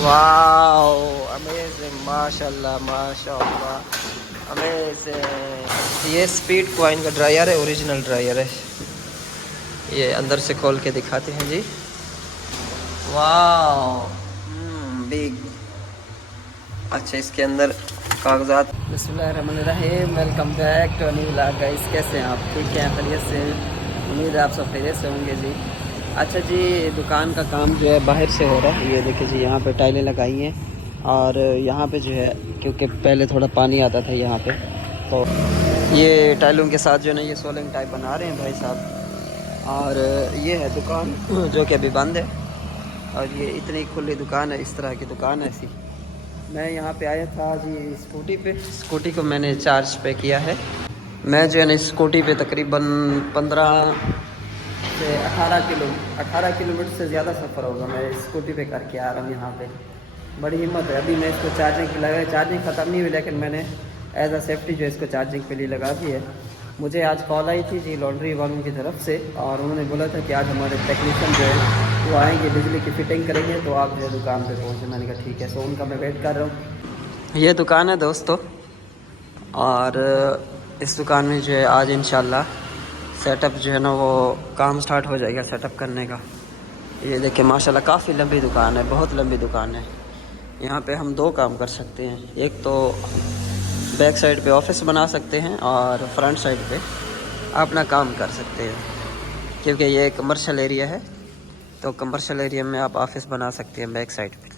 Wow amazing, माशाल्लाह माशाल्लाह, amazing. ये स्पीड कॉइन का ड्रायर है, ओरिजिनल ड्रायर है। ये अंदर से खोल के दिखाते हैं जी। Wow big. अच्छा, इसके अंदर कागजात। बिस्मिल्लाहिर्रहमानिर्रहीम, welcome back to new vlog guys. कैसे हैं आप? ठीक हैं, खैरियत से? उम्मीद है आप सब खैरियत से होंगे जी। अच्छा जी, दुकान का काम जो है बाहर से हो रहा है। ये देखिए जी, यहाँ पे टाइलें लगाई हैं और यहाँ पे जो है, क्योंकि पहले थोड़ा पानी आता था यहाँ पे, तो ये टाइलों के साथ जो है ना, ये सोलिंग टाइप बना रहे हैं भाई साहब। और ये है दुकान जो कि अभी बंद है। और ये इतनी खुली दुकान है, इस तरह की दुकान है ऐसी। मैं यहाँ पे आया था जी स्कूटी पे। स्कूटी को मैंने चार्ज पे किया है। मैं जो है ना स्कूटी पे तकरीबन 15 से 18 किलोमीटर से ज़्यादा सफ़र होगा मैं स्कूटी पे करके आ रहा हूँ यहाँ पे। बड़ी हिम्मत है। अभी मैं इसको चार्जिंग पे लगा, चार्जिंग ख़त्म नहीं हुई, लेकिन मैंने एज अ सेफ्टी जो इसको चार्जिंग के लिए लगा दी है। मुझे आज कॉल आई थी जी लॉन्ड्री वालों की तरफ से, और उन्होंने बोला था कि आज हमारे टेक्नीशियन जो है वो आएंगे, बिजली की फ़िटिंग करेंगे, तो आप जो है दुकान पे पहुँचे। मैंने कहा ठीक है, सो उनका मैं वेट कर रहा हूँ। ये दुकान है दोस्तों, और इस दुकान में जो है आज इंशाल्लाह सेटअप जो है ना वो काम स्टार्ट हो जाएगा सेटअप करने का। ये देखिए माशाल्लाह काफ़ी लंबी दुकान है, बहुत लंबी दुकान है। यहाँ पे हम 2 काम कर सकते हैं। एक तो बैक साइड पे ऑफिस बना सकते हैं और फ्रंट साइड पे अपना काम कर सकते हैं, क्योंकि ये कमर्शियल एरिया है। तो कमर्शियल एरिया में आप ऑफिस बना सकते हैं बैक साइड पे।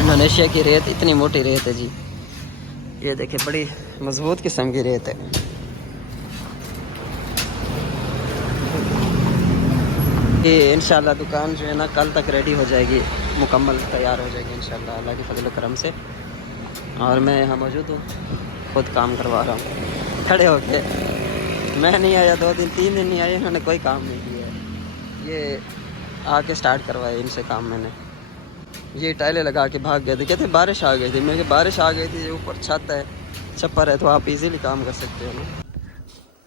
इंडोनेशिया की रेत इतनी मोटी रेत है जी, ये देखिए बड़ी मजबूत किस्म की रेत है। ये इंशाल्लाह दुकान जो है ना कल तक रेडी हो जाएगी, मुकम्मल तैयार हो जाएगी इंशाल्लाह अल्लाह के फजल करम से। और मैं यहाँ मौजूद हूँ, खुद काम करवा रहा हूँ खड़े होके। मैं नहीं आया 2 दिन 3 दिन नहीं आए, इन्होंने कोई काम नहीं किया है। ये आके स्टार्ट करवाया इनसे काम मैंने। ये टाइलें लगा के भाग गए थे, कहते बारिश आ गई थी। मैं कि बारिश आ गई थी, ऊपर छत है, छप्पर है, तो आप इजीली काम कर सकते हो ना।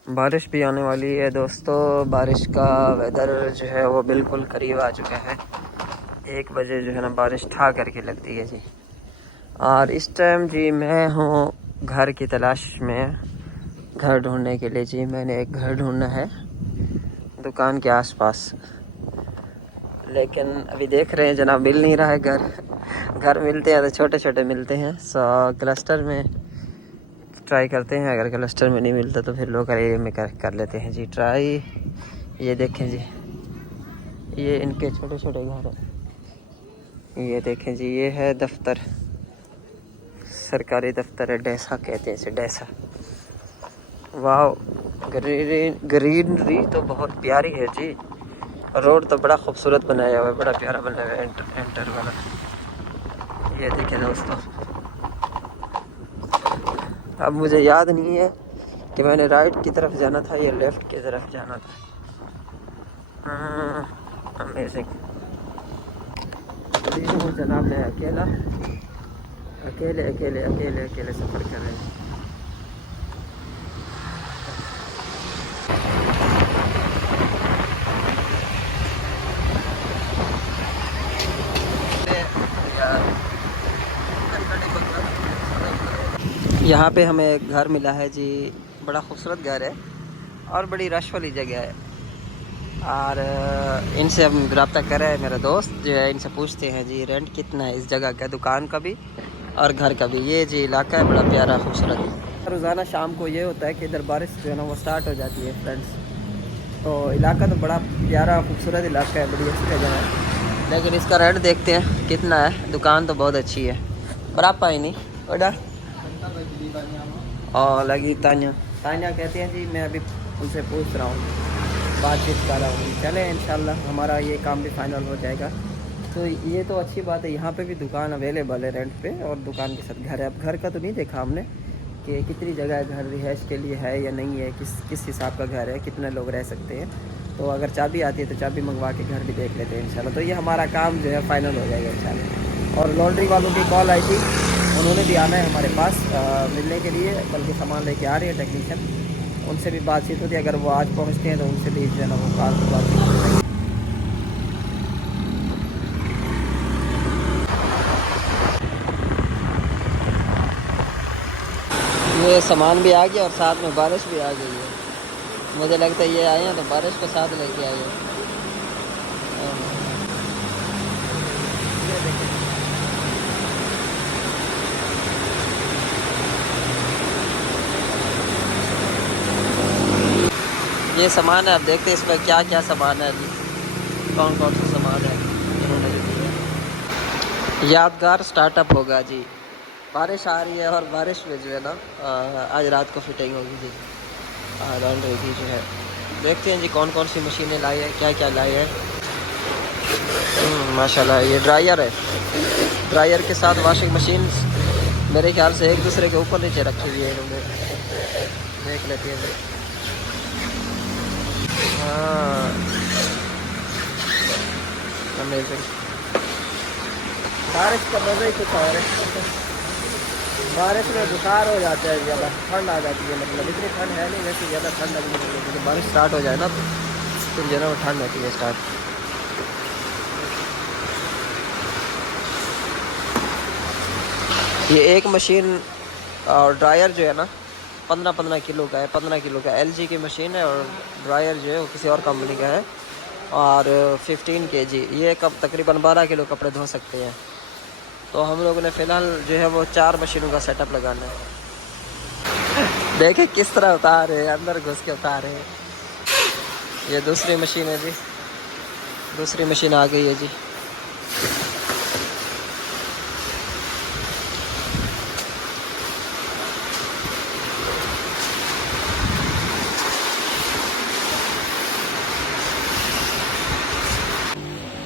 बारिश भी आने वाली है दोस्तों। बारिश का वेदर जो है वो बिल्कुल करीब आ चुका है। 1 बजे जो है ना बारिश ठा करके लगती है जी। और इस टाइम जी मैं हूँ घर की तलाश में, घर ढूंढने के लिए जी। मैंने एक घर ढूंढना है दुकान के आसपास, लेकिन अभी देख रहे हैं जनाब मिल नहीं रहा है घर मिलते हैं तो छोटे छोटे मिलते हैं। क्लस्टर में ट्राई करते हैं, अगर क्लस्टर में नहीं मिलता तो फिर लोकल एरिया में कर लेते हैं जी ट्राई। ये देखें जी, ये इनके छोटे छोटे घर हैं। ये देखें जी, ये है दफ्तर, सरकारी दफ्तर है, डेसा कहते हैं इसे, डेसा। वाह, ग्रीनरी तो बहुत प्यारी है जी। रोड तो बड़ा खूबसूरत बनाया हुआ है, बड़ा प्यारा बनाया हुआ है एंटर वाला। ये देखिए दोस्तों, अब मुझे याद नहीं है कि मैंने राइट की तरफ जाना था या लेफ़्ट की तरफ जाना था। अमेजिंग। जनाब मैं अकेले सफ़र कर रहे हैं। यहाँ पे हमें घर मिला है जी, बड़ा खूबसूरत घर है और बड़ी रश वाली जगह है। और इनसे हम रब्ता कर रहे हैं, मेरा दोस्त जो है, इनसे पूछते हैं जी रेंट कितना है इस जगह का, दुकान का भी और घर का भी। ये जी इलाका है बड़ा प्यारा खूबसूरत। रोज़ाना शाम को ये होता है कि इधर बारिश जो है ना वो स्टार्ट हो जाती है फ्रेंड्स। तो इलाका तो बड़ा प्यारा खूबसूरत इलाका है, बड़ी अच्छी जगह है। लेकिन इसका रेंट देखते हैं कितना है। दुकान तो बहुत अच्छी है, बराबर ही नहीं बड़ा। और लगी तान्या कहते हैं जी, मैं अभी उनसे पूछ रहा हूँ, बातचीत कर रहा हूँ। चले इंशाल्लाह हमारा ये काम भी फाइनल हो जाएगा। तो ये तो अच्छी बात है, यहाँ पे भी दुकान अवेलेबल है रेंट पे, और दुकान के साथ घर है। अब घर का तो नहीं देखा हमने कि कितनी जगह घर रिहाइश के लिए है या नहीं है, किस हिसाब का घर है, कितने लोग रह सकते हैं। तो अगर चाबी आती है तो चाबी मंगवा के घर भी देख लेते हैं इंशाल्लाह। तो ये हमारा काम जो है फाइनल हो जाएगा इंशाल्लाह। और लॉन्ड्री वालों की कॉल आई थी, उन्होंने भी आना है हमारे पास मिलने के लिए, बल्कि सामान लेके आ रहे हैं टेक्नीशियन। उनसे भी बातचीत होती है, अगर वो आज पहुँचते हैं तो उनसे भी जो है ना वो बातचीत हो जाएगी। ये सामान भी आ गया और साथ में बारिश भी आ गई है। मुझे लगता है ये आए हैं तो बारिश को साथ लेके आए हैं। ये सामान है, आप देखते हैं इसमें क्या क्या सामान है अभी, कौन कौन सा सामान है इन्होंने जो दिया। यादगार स्टार्टअप होगा जी। बारिश आ रही है और बारिश में जो है ना आज रात को फिटिंग होगी जी लॉन्ड्री की जो है। देखते हैं जी कौन कौन सी मशीनें लाई है, क्या क्या लाई है। माशाल्लाह ये ड्रायर है, ड्रायर के साथ वॉशिंग मशीन मेरे ख्याल से एक दूसरे के ऊपर नीचे रखी हुई है इन्होंने। देख लेते हैं। हाँ अमेजिंग। बारिश का मज़ा ही कुछ और है। बारिश में बुखार हो जाता है, ज़्यादा ठंड आ जाती है, मतलब इतनी ठंड है नहीं वैसे, ज़्यादा ठंड लगनी चाहिए क्योंकि बारिश स्टार्ट हो जाए ना तो फिर जो है ना वो ठंड होती है स्टार्ट। ये एक मशीन और ड्रायर जो है ना 15-15 किलो का है, 15 किलो का LG की मशीन है और ड्रायर जो है वो किसी और कंपनी का है और 15 kg। ये कब तकरीबन 12 किलो कपड़े धो सकते हैं। तो हम लोगों ने फ़िलहाल जो है वो 4 मशीनों का सेटअप लगाना है। देखे किस तरह उतार रहे हैं, अंदर घुस के उतार रहे हैं। ये दूसरी मशीन है जी, दूसरी मशीन आ गई है जी।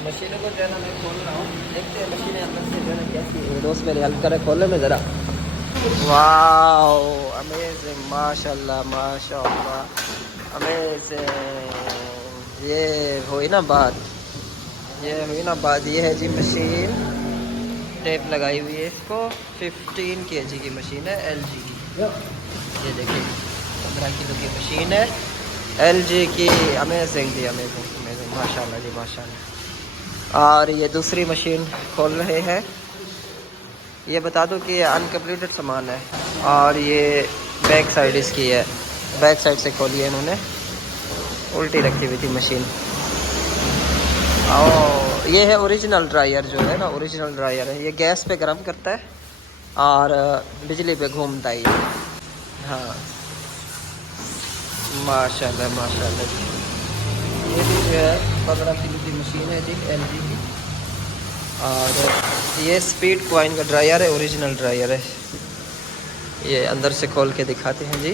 मशीनों को जो है ना मैं खोल रहा हूँ, देखते हैं मशीनें अंदर से जो है ना कैसी है। दोस्त मेरे हेल्प करे खोलने में ज़रा। वाओ अमेजिंग, माशाल्लाह माशाल्लाह अमेजिंग। ये हुई ना बात, ये हुई ना बात। ये है जी मशीन, टेप लगाई हुई है इसको। 15 kg की मशीन है LG की। ये देखिए 15 किलो की मशीन है LG की। अमेजिंग जी, अमेजिंग अमेजिंग, माशाल्लाह जी माशाल्लाह। और ये दूसरी मशीन खोल रहे हैं। ये बता दूं कि ये अनकम्प्लीटेड सामान है और ये बैक साइड इसकी है, बैक साइड से खोली है इन्होंने, उल्टी रखी हुई थी मशीन। और ये है ओरिजिनल ड्रायर जो है ना, ओरिजिनल ड्रायर है। ये गैस पे गर्म करता है और बिजली पे घूमता है ये। हाँ माशाल्लाह माशाल्लाह। ये भी जो है 15 किलो की मशीन है जी LG की। और ये स्पीड कॉइन का ड्रायर है, ओरिजिनल ड्रायर है। ये अंदर से खोल के दिखाते हैं जी।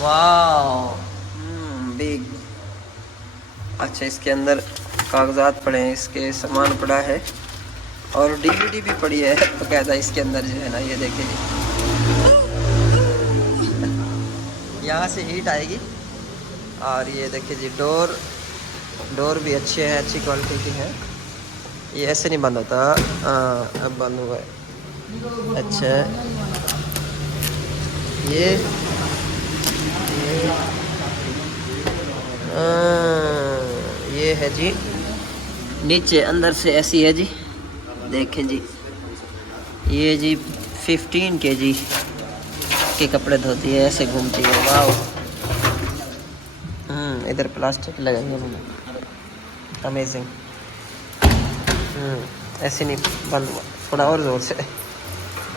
वाह बिग। अच्छा इसके अंदर कागजात पड़े हैं, इसके सामान पड़ा है और DVD भी पड़ी है तो कहता है इसके अंदर जो है ना। ये देखिए जी यहाँ से हीट आएगी। और ये देखिए जी डोर भी अच्छे हैं, अच्छी क्वालिटी की है। ये ऐसे नहीं बंद होता, अब बंद हुआ है। अच्छा ये ये है जी नीचे, अंदर से ऐसी है जी। देखें जी ये जी 15 kg के कपड़े धोती है, ऐसे घूमती है। वाह इधर प्लास्टिक लगाएंगे मैंने, अमेजिंग। ऐसे नहीं बंद हुआ, थोड़ा और ज़ोर से।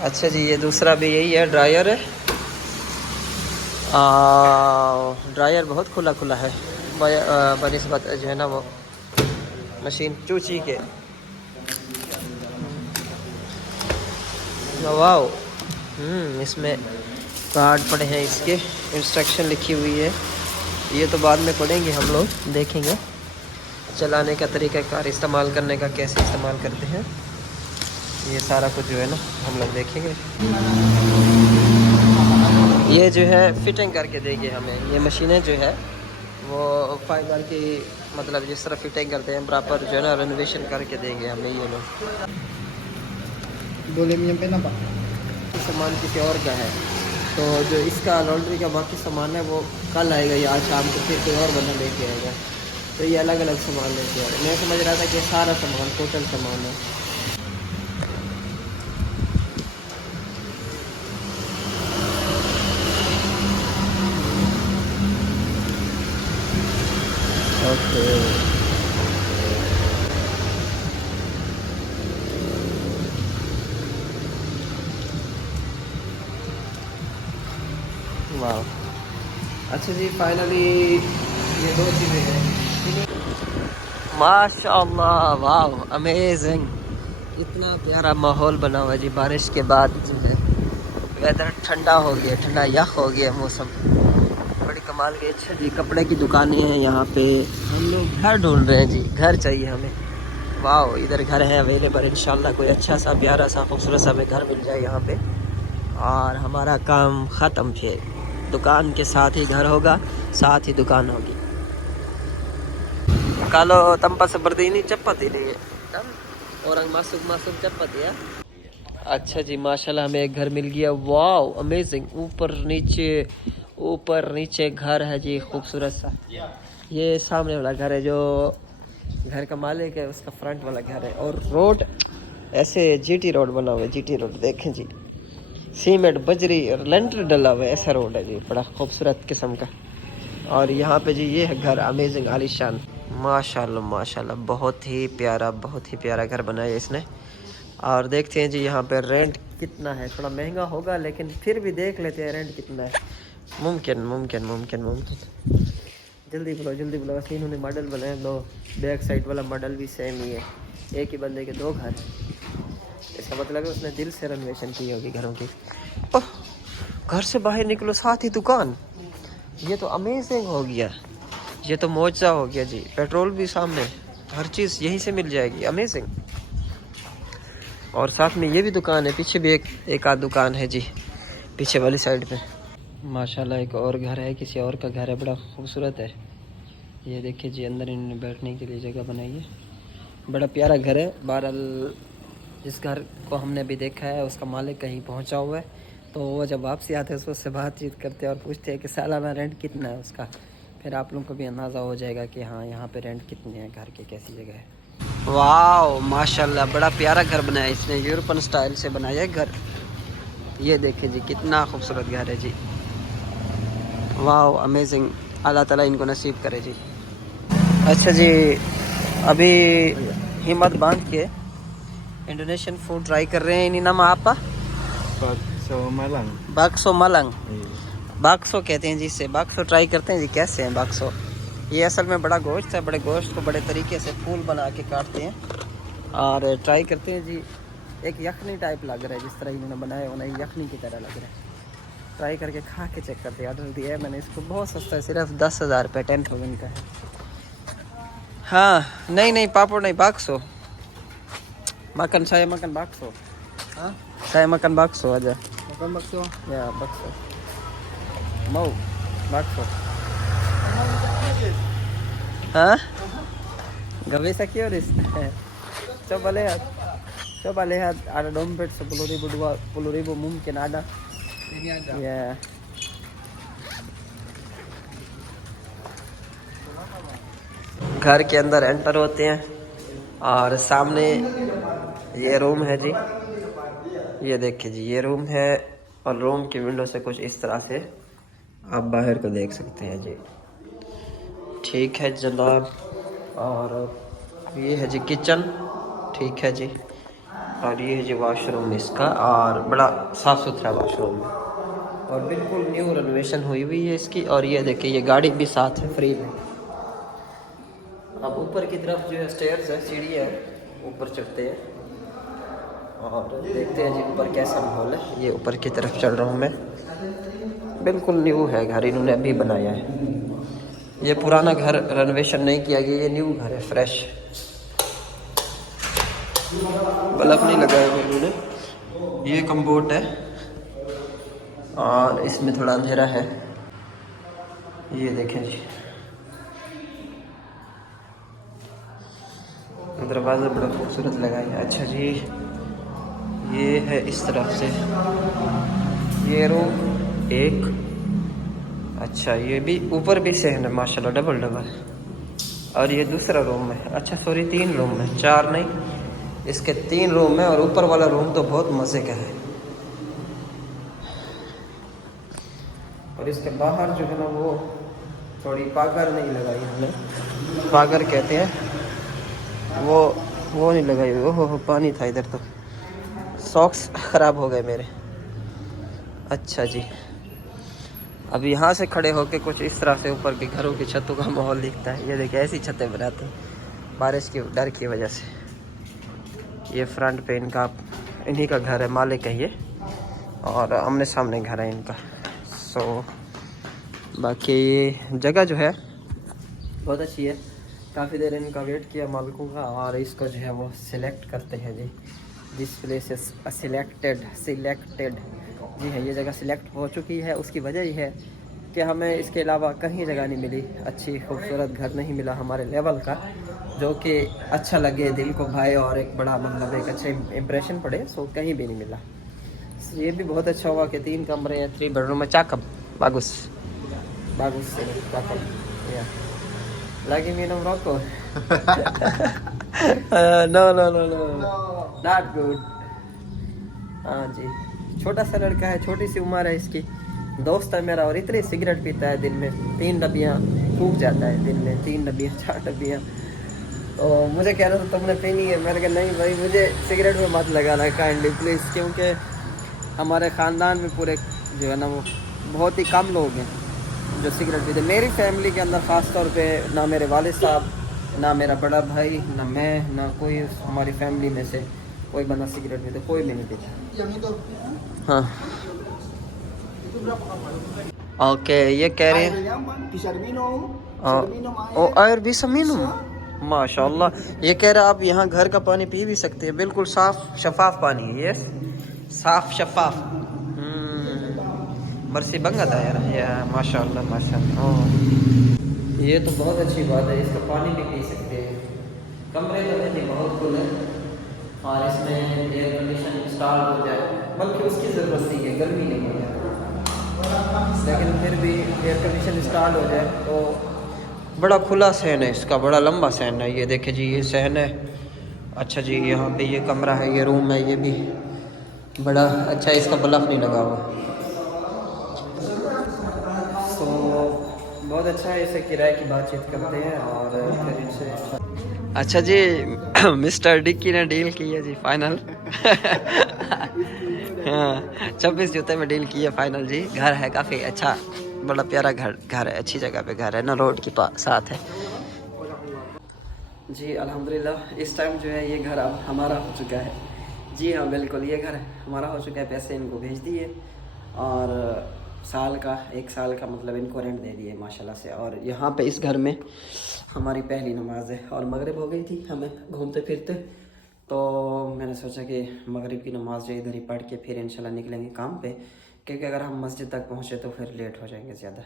अच्छा जी ये दूसरा भी यही है, ड्रायर है। ड्रायर बहुत खुला खुला है बनिस्बत जो है ना वो मशीन चूची के। वाओ इसमें कार्ड पड़े हैं, इसके इंस्ट्रक्शन लिखी हुई है। ये तो बाद में पढ़ेंगे हम लोग, देखेंगे चलाने का तरीक़ाकार, इस्तेमाल करने का कैसे इस्तेमाल करते हैं, ये सारा कुछ जो है ना हम लोग देखेंगे। ये जो है फिटिंग करके देंगे हमें। ये मशीनें जो है वो फाइबर की, मतलब जिस तरह फिटिंग करते हैं प्रॉपर जो है ना रेनोवेशन करके देंगे हमें ये लोग। बोले पे ना सामान किसी और का है तो जो इसका लॉन्ड्री का बाकी सामान है वो कल आएगा या आज शाम को, फिर कोई और बंदा लेके आएगा। तो ये अलग अलग सामान लेके आएगा। मैं समझ रहा था कि सारा सामान टोटल सामान है। वाह, अच्छा जी, फाइनली ये दो चीज़ें हैं। माशाल्लाह, वाह, अमेजिंग। इतना प्यारा माहौल बना हुआ जी, बारिश के बाद जो है वेदर ठंडा हो गया, ठंडा यख हो गया मौसम, बड़ी कमाल की। अच्छा जी, कपड़े की दुकानें हैं यहाँ पे। हम लोग घर ढूंढ रहे हैं जी, घर चाहिए हमें। वाह, इधर घर है अवेलेबल, इंशाल्लाह कोई अच्छा सा प्यारा सा खूबसूरत सा हमें घर मिल जाए यहाँ पे और हमारा काम ख़त्म। फिर दुकान के साथ ही घर होगा, साथ ही दुकान होगी। kalau tempat seperti ini cepat ini kan, orang masuk cepat ya। अच्छा जी, माशाल्लाह हमें एक घर मिल गया। Wow, amazing. ऊपर नीचे घर है जी, खूबसूरत सा। ये सामने वाला घर है, जो घर का मालिक है उसका फ्रंट वाला घर है। और रोड ऐसे जीटी रोड बना हुआ है, जीटी रोड देखें जी, सीमेंट बजरी और लेंटर डला हुआ है, ऐसा रोड है जी, बड़ा खूबसूरत किस्म का। और यहाँ पे जी ये है घर, अमेजिंग, आलीशान। माशाल्लाह माशाल्लाह, बहुत ही प्यारा घर बनाया इसने। और देखते हैं जी यहाँ पे रेंट कितना है। थोड़ा महंगा होगा लेकिन फिर भी देख लेते हैं रेंट कितना है। मुमकिन। जल्दी बोलो। वैसे इन्होंने मॉडल बनाए दो, बैक साइड वाला मॉडल भी सेम ही है। एक ही बंदे के दो घर, इसका मतलब है उसने दिल से रेनोवेशन की होगी घरों की। ओह, घर से बाहर निकलो साथ ही दुकान, ये तो अमेजिंग हो गया, ये तो मौजा हो गया जी। पेट्रोल भी सामने, हर चीज़ यहीं से मिल जाएगी, अमेजिंग। और साथ में ये भी दुकान है, पीछे भी एक आध दुकान है जी, पीछे वाली साइड पे। माशाल्लाह एक और घर है, किसी और का घर है, बड़ा खूबसूरत है। ये देखिए जी, अंदर इन्होंने बैठने के लिए जगह बनाई है, बड़ा प्यारा घर है। बहरहाल जिस घर को हमने भी देखा है उसका मालिक कहीं पहुंचा हुआ है, तो वो जब वापसी आते हैं तो उससे बातचीत करते हैं और पूछते हैं कि सालाना रेंट कितना है उसका। फिर आप लोगों को भी अंदाज़ा हो जाएगा कि हाँ यहाँ पे रेंट कितने हैं घर के, कैसी जगह है। वाह माशाल्लाह, बड़ा प्यारा घर बनाया इसने, यूरोपन स्टाइल से बनाया है घर। ये देखिए जी, कितना खूबसूरत घर है जी। वाह, अमेजिंग। अल्लाह ताला इनको नसीब करे जी। अच्छा जी, अभी हिम्मत बांध के इंडोनेशियन फूड ट्राई कर रहे हैं। इन्हीं नाम आपका बाक्सो मलंग, बाक्सो कहते हैं जी इसे। बाक्सो ट्राई करते हैं जी, कैसे हैं बाक्सो। ये असल में बड़ा गोश्त है, बड़े गोश्त को बड़े तरीके से फूल बना के काटते हैं और ट्राई करते हैं जी। एक यखनी टाइप लग रहा है, जिस तरह इन्होंने बनाया है उन्हें यखनी की तरह लग रहा है। ट्राई करके खा के चेक करते हैं। ऑर्डर दिया है मैंने इसको, बहुत सस्ता है, सिर्फ 10,000 रुपये, 10,000 का है। हाँ, नहीं पापड़ नहीं, बाक्सो makan, saya makan bakso. Hah? Saya makan bakso aja. Makan bakso? Ya, bakso. Mau bakso? Hah? Gak bisa QRIS. Coba lihat, ada dompet 10.000, 20.000 mungkin ada. Ini ada. Ya. घर के अंदर एंटर होते हैं और सामने ये रूम है जी। ये देखिए जी, ये रूम है और रूम की विंडो से कुछ इस तरह से आप बाहर को देख सकते हैं जी। ठीक है जनाब, और ये है जी किचन, ठीक है जी। और ये है जी वॉशरूम इसका, और बड़ा साफ़ सुथरा वॉशरूम है और बिल्कुल न्यू रेनोवेशन हुई हुई है इसकी। और ये देखिए, ये गाड़ी भी साथ है फ्री में। अब ऊपर की तरफ जो है स्टेयर्स है, सीढ़ी है, ऊपर चढ़ते हैं और देखते हैं जी ऊपर कैसा माहौल है। ये ऊपर की तरफ चल रहा हूँ मैं। बिल्कुल न्यू है घर, इन्होंने अभी बनाया है। ये पुराना घर रेनोवेशन नहीं किया गया, ये न्यू घर है, फ्रेश। बल्ब नहीं लगाया हुआ इन्होंने। ये कम्बोर्ड है और इसमें थोड़ा अंधेरा है। ये देखें जी, दरवाज़ा बड़ा खूबसूरत लगाया है। अच्छा जी, ये है इस तरफ से ये रूम एक। अच्छा, ये भी ऊपर भी सेम है माशाल्लाह, डबल। और ये दूसरा रूम है, अच्छा सॉरी 3 रूम है, 4 नहीं, इसके 3 रूम है। और ऊपर वाला रूम तो बहुत मज़े का है। और इसके बाहर जो है ना, वो थोड़ी पाकर नहीं लगाई हमने, फागर कहते हैं वो नहीं लगाई हुई। ओहो पानी था इधर तो। सॉक्स ख़राब हो गए मेरे। अच्छा जी, अब यहाँ से खड़े होके कुछ इस तरह से ऊपर के घरों की छतों का माहौल दिखता है। ये देखिए ऐसी छतें बनाते हैं बारिश की डर की वजह से। ये फ्रंट पे इनका इन्हीं का घर है, मालिक है ये, और आमने सामने घर है इनका। सो बाकी ये जगह जो है बहुत अच्छी है। काफ़ी देर इनका वेट किया मालिकों का, और इसको जो है वो सिलेक्ट करते हैं जी। दिस प्लेस इज सिलेक्टेड जी है, ये जगह सिलेक्ट हो चुकी है। उसकी वजह ये है कि हमें इसके अलावा कहीं जगह नहीं मिली, अच्छी खूबसूरत घर नहीं मिला हमारे लेवल का, जो कि अच्छा लगे दिल को भाए और एक बड़ा मतलब एक अच्छे इम्प्रेशन पड़े। सो कहीं भी नहीं मिला। ये भी बहुत अच्छा हुआ कि 3 कमरे हैं, 3 बेडरूम है। चाकम बागुस से चाकम या लगी मीनम रॉको नो नॉट गुड। हाँ जी, छोटा सा लड़का है, छोटी सी उम्र है इसकी। दोस्त है मेरा और इतनी सिगरेट पीता है, दिन में 3 डब्बियाँ फूक जाता है। दिन में 3 डब्बियाँ 4 डब्बियाँ। तो मुझे कह रहा था तुमने पीनी है, मैंने कहा नहीं भाई मुझे सिगरेट में मत लगाना काइंडली प्लीज़, क्योंकि हमारे ख़ानदान में पूरे जो है ना वो बहुत ही कम लोग हैं जो सिगरेट पीते। मेरी फैमिली के अंदर ख़ास तौर पे ना मेरे वालिद साहब, ना मेरा बड़ा भाई, ना मैं, ना कोई हमारी फैमिली में से कोई बंदा सिगरेट पीता, कोई भी नहीं पीता। हाँ ओके, ये कह रहे हैं ओ आयर भी समीनू माशाल्लाह। ये कह रहा आप यहाँ घर का पानी पी भी सकते हैं, बिल्कुल साफ शफाफ पानी है ये, साफ शफाफ। बरसी बंगा था यार ये, माशाल्लाह माशाल्लाह। ये तो बहुत अच्छी बात है, इसका पानी भी पी सकते हैं। कमरे तो नहीं बहुत खुले हैं, और इसमें एयर कंडीशन इंस्टॉल हो जाए, बल्कि उसकी ज़रूरत नहीं है, गर्मी नहीं हो जाए, लेकिन फिर भी एयर कंडीशन इंस्टॉल हो जाए तो। बड़ा खुला सहन है इसका, बड़ा लंबा सहन है। ये देखे जी, ये सहन है। अच्छा जी, यहाँ पे ये कमरा है, ये रूम है, ये भी बड़ा अच्छा, इसका बल्ब नहीं लगा हुआ। तो बहुत अच्छा है, इसे किराए की बातचीत करते हैं और फिर इनसे। अच्छा जी मिस्टर डिक्की ने डील की है जी फाइनल हाँ 26 जूते में डील की है फाइनल जी। घर है काफ़ी अच्छा, बड़ा प्यारा घर है, अच्छी जगह पे घर है ना, रोड के पास साथ है जी। अल्हम्दुलिल्लाह इस टाइम जो है ये घर अब हमारा हो चुका है जी। हाँ बिल्कुल, ये घर हमारा हो चुका है। पैसे इनको भेज दिए और साल का 1 साल का मतलब इनको रेंट दे दिए माशाल्लाह से। और यहाँ पे इस घर में हमारी पहली नमाज है, और मगरिब हो गई थी हमें घूमते फिरते, तो मैंने सोचा कि मगरिब की नमाज जो इधर ही पढ़ के फिर इंशाल्लाह निकलेंगे काम पे, क्योंकि अगर हम मस्जिद तक पहुँचे तो फिर लेट हो जाएंगे ज़्यादा।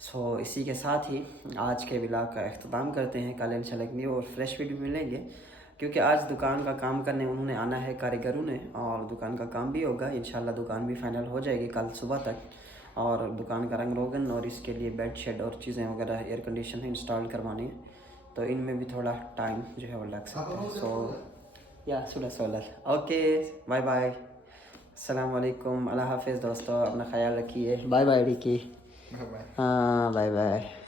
सो इसी के साथ ही आज के व्लॉग का अख्ताम करते हैं। कल इंशाल्लाह एक न्यू और फ्रेश वीडियो मिलेंगे, क्योंकि आज दुकान का काम करने उन्होंने आना है कारीगरों ने, और दुकान का काम भी होगा इंशाल्लाह। दुकान भी फाइनल हो जाएगी कल सुबह तक, और दुकान का रंग रोगन और इसके लिए बेड शेड और चीज़ें वगैरह एयर कंडीशन इंस्टॉल करवानी है, तो इनमें भी थोड़ा टाइम जो है वो लग सकता है। सो या सुलह सोलर ओके, बाय बाय, अस्सलाम वालेकुम, अल्लाह हाफिज़ दोस्तों, अपना ख्याल रखिए। बाय बाय डिकी। हाँ बाय बाय।